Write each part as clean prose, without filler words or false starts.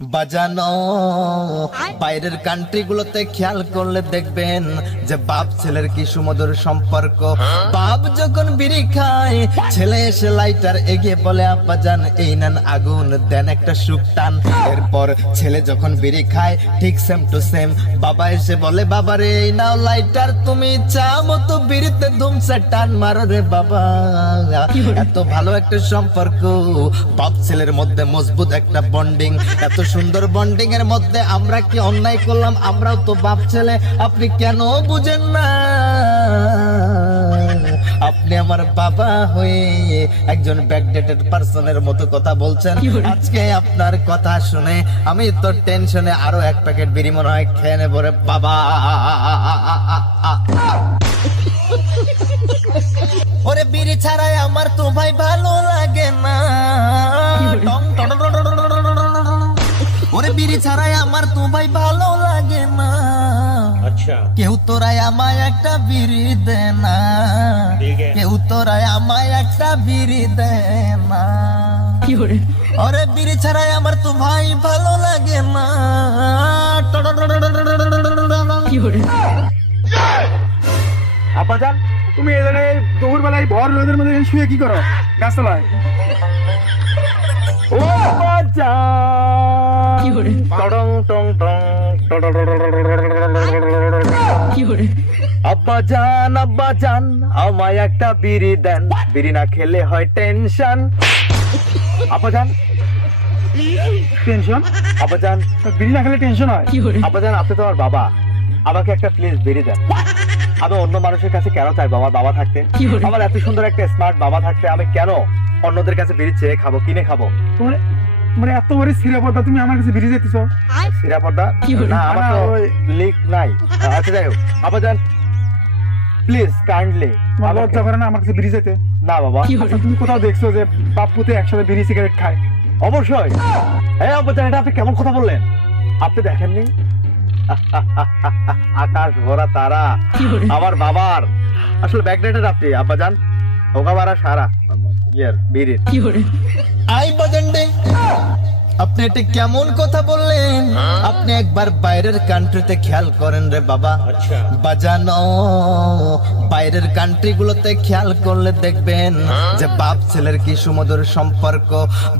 বাজানো বাইরের কান্ট্রিগুলোতে খেয়াল করলে দেখবেন যে বাপ ছেলের কি সুমধুর সম্পর্ক। বাপ যখন বিড়ি খায়, ছেলে এসে লাইটার এগিয়ে বলে আব্বা জান এই নেন আগুন, দেন একটা সুখ টান। এরপর ছেলে যখন বিড়ি খায় ঠিক সেম টু সেম বাবা এসে বলে বাবা রে এই নাও লাইটার, তুমি চা মতো বিড়িতে ধুমসে টান মারো রে বাবা। এত ভালো একটা সম্পর্ক বাপ ছেলের মধ্যে, মজবুত একটা বন্ডিং, এত সুন্দর বন্ডিং এর মধ্যে আমরা কি অন্যায় করলাম? আমরাও তো বাপ ছেলে, আপনি কেন বুঝেন না? আপনি আমার বাবা হয়ে একজন ব্যাকডেটেড পারসনের মতো কথা বলছেন। আজকে আপনার কথা শুনে আমি তো টেনশনে আরো এক প্যাকেট বিড়ি মনে হয় খেয়ে নেব রে বাবা। ওরে বিড়ি ছাড়াই আমার তো ভাই ভালো লাগে না, ওরে বিড়ি ছাড়াই আমার তো ভাই ভালো লাগে না। अच्छा কেউ তোরাই আমায় একটা বিড়ি দে না, কেউ তোরাই আমায় একটা বিড়ি দে না। ওরে বিড়ি ছাড়াই আমার তো ভাই ভালো লাগে না। আব্বাজান, তুমি এই জায়গায় দুপুর বেলায় ভর রোদের মধ্যে শুয়ে কি করো গাছতলায়? ও আব্বা জান আমায় একটা বিড়ি দেন, বিড়ি না খেলে হয় টেনশন। আব্বাজান টেনশন? আব্বাজান বিড়ি না খেলে টেনশন হয়? আব্বাজান আপনি তো আমার বাবা, আমাকে একটা প্লিজ বিড়ি দেন। আমি অন্য মানুষের কাছে কেন চাইবো আমার বাবা থাকতে? আমার এত সুন্দর একটা স্মার্ট বাবা থাকতে আমি কেন অন্যদের কাছে বিড়ি চেয়ে খাবো, কিনে খাবো? তোমার মানে এত বড় সিরাপদা, তুমি আমার কাছে বিড়ি যেতেছ? সিরাপর্দা না, আমার তো লিক নাই। আচ্ছা যাই হোক, আব্বাজান প্লিজ কাইন্ডলি। তোমার লজ্জা করে না আমার কাছে বিড়ি যেতে? না বাবা। আচ্ছা, তুমি কোথাও দেখছো যে বাপ পুতে একসাথে বিড়ি সিগারেট খায়? অবশ্যই। এই আব্বাজান এটা আপনি কেমন কথা বললেন? আপনি দেখেননি আকাশ ভরা তারা আমার বাবার? আসলে ব্যাকডেটেড আপনি আব্বাজান, ওকাবারা সারা ইয়ার বিড়ির আই বাজেন্ডে। আপনি এটা কেমন কথা বললেন? আপনি একবার বাইরের কান্ট্রিতে খেয়াল করেন রে বাবা। अच्छा বাজানো বাইরের কান্ট্রিগুলোতে খেয়াল করলে দেখবেন যে বাপ ছেলের কি সুমধুর সম্পর্ক।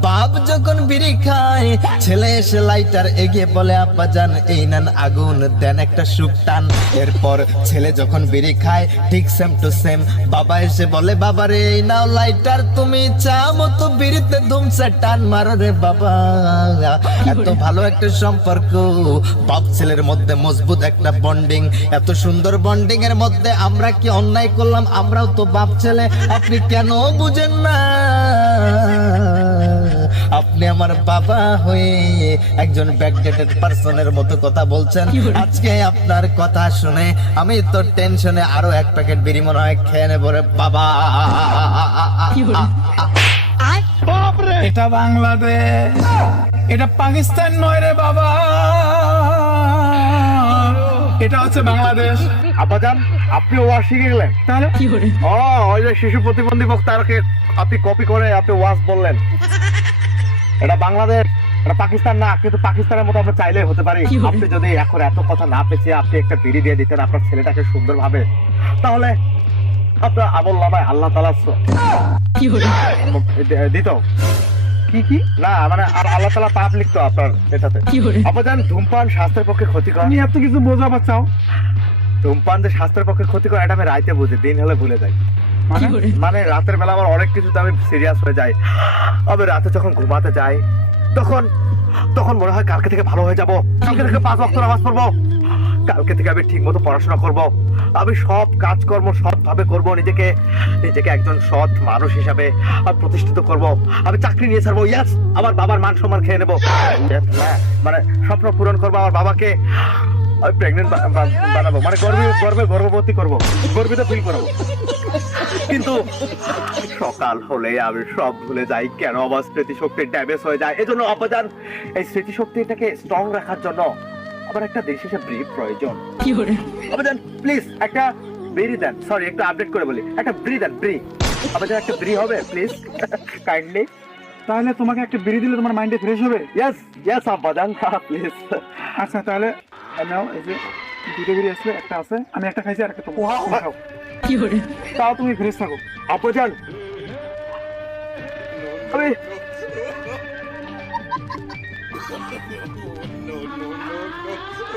বাপ যখন বিড়ি খায়, ছেলে এসে লাইটার এগিয়ে বলে আব্বা জান এই নেন আগুন, দেন একটা সুখ টান। এরপর ছেলে যখন বিড়ি খায় ঠিক সেম টু সেম বাবা এসে বলে বাবা রে এই নাও লাইটার, তুমি চা মতো বিড়িতে ধুমসে টান মারো রে বাবা। এত ভালো একটা সম্পর্ক বাপ ছেলের মধ্যে, মজবুত একটা বন্ডিং, এত সুন্দর বন্ডিং এর মধ্যে আমরা কি অন্যায় করলাম? আমরাও তো বাপ ছেলে, আপনি কেন বুঝেন না? আপনি আমার বাবা হয়ে একজন ব্যাকডেটেড পারসনের মতো কথা বলছেন। আজকে আপনার কথা শুনে আমি তো টেনশনে আরো এক প্যাকেট বিড়ি মনে হয় খেয়ে নেব রে বাবা। এটা বাংলাদেশ, এটা পাকিস্তান নয় রে বাবা, এটা হচ্ছে বাংলাদেশ। আব্বাজান আপনি ওয়াজ শিখে গেলেন তাহলে ও ওই যে শিশু প্রতিবন্ধী বক্তাকে আপনি কপি করে আপনি ওয়াজ বললেন। এটা বাংলাদেশ, এটা পাকিস্তান না, কিন্তু পাকিস্তানের মতো আমরা চাইলেই হতে পারি। আপনি যদি এখন এত কথা না পেঁচিয়ে আপনি একটা বিড়ি দিয়ে দিতেন আপনার ছেলেটাকে সুন্দরভাবে, তাহলে আপনার আমল নামায় আল্লাহ তাআলা দিত। কি কি না মানে আল্লাহ তাআলা পাপ লিখতো আপনার এটাতে। আব্বাজান ধূমপান স্বাস্থ্যের পক্ষে ক্ষতিকর। তুমি এত কিছু বোঝাবার চাও? ধূমপান যে স্বাস্থ্যের পক্ষে ক্ষতিকর এটা আমি রাইতে বুঝি, দিন হলে ভুলে যাই। মানে মানে রাতের বেলা আমার অনেক কিছুতে আমি সিরিয়াস হয়ে যাই। আমি রাতে যখন ঘুমাতে যাই তখন তখন মনে হয় কালকে থেকে ভালো হয়ে যাব, কালকে থেকে 5 ওয়াক্ত নামাজ পড়বো, কালকে থেকে আমি ঠিক মতো পড়াশোনা করব, আমি সব কাজকর্ম সৎভাবে করব, নিজেকে নিজেকে একজন সৎ মানুষ হিসাবে প্রতিষ্ঠিত করব, আমি চাকরি নিয়ে ছাড়বো, ইয়াস আমার বাবার মান সম্মান খেয়ে নেবো, মানে স্বপ্ন পূরণ করবো, আমার বাবাকে আমি প্রেগনেন্ট বানাবো, মানে গর্ভবতী করবো, গর্বিত ফিল করবো। কিন্তু সকাল হলে আমি সব ভুলে যাই। কেন আমার স্মৃতিশক্তি ড্যামেজ হয়ে যায়? এজন্য আব্বাজান এই স্মৃতিশক্তিটাকে স্ট্রং রাখার জন্য আমার একটা দেশে ব্রিফ প্রয়োজন। আব্বাজান প্লিজ একটা বিড়ি দেন। সরি একটু আপডেট করে বলি, একটা ব্রি দেন, ব্রি। আব্বাজান একটা ব্রি হবে প্লিজ কাইন্ডলি। তাহলে তোমাকে একটা বিড়ি দিলে তোমার মাইন্ডে ফ্রেশ হবে। ইয়েস ইয়েস আব্বাজান, প্লিজ। আচ্ছা তাহলে নাও, এই যে দুটো বিড়ি আসলে, একটা আছে, আমি একটা খাইছি আর একটা তুমি খাও। তাও তুমি ফ্রেশ থাকো। আব্বাজান, আমি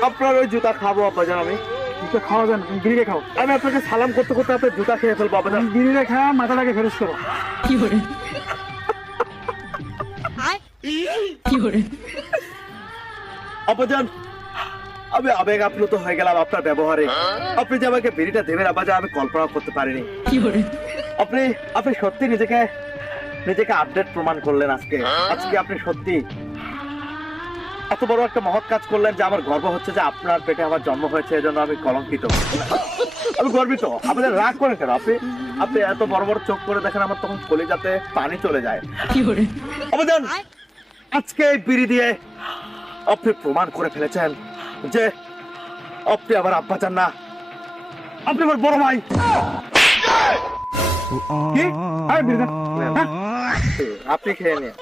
আপনার ওই জুতা খাবো আব্বাজান। আমি দুটো খাওয়া যায় না, তুমি বিড়িটা খাও। আমি আপনাকে সালাম করতে করতে আপনার জুতা খেয়ে ফেলবো আব্বাজান। তুমি বিড়িটা খা, মাথাটাকে ফ্রেশ করো। আব্বাজান, আমি আবেগ আপ্লুত হয়ে গেলাম আপনার ব্যবহারে। আপনি যে আমাকে বিড়িটা দেবেন আব্বাজান, আমি কল্পনা করতে পারিনি। আপনি আপনি সত্যি নিজেকে আপডেট প্রমাণ করলেন আজকে। আজকে আপনি সত্যি এত বড় একটা মহৎ কাজ করলেন যে আমার গর্ব হচ্ছে যে আপনার পেটে আমার জন্ম হয়েছে, এজন্য আমি কলঙ্কিত, আমি গর্বিত। আপনাদের রাগ করেন কেন? আপনি এত বড় বড় চোখ করে দেখেন, আমার তখন কলিজাতে পানি চলে যায়। আবেদন, আজকে এই বিড়ি দিয়ে আপনি প্রমাণ করে ফেলেছেন যে আপনি আমার আব্বা চান না, আপনি আমার বড় ভাই। কি? আরে বিড়ি দাও। আপনি খেয়ে নিন।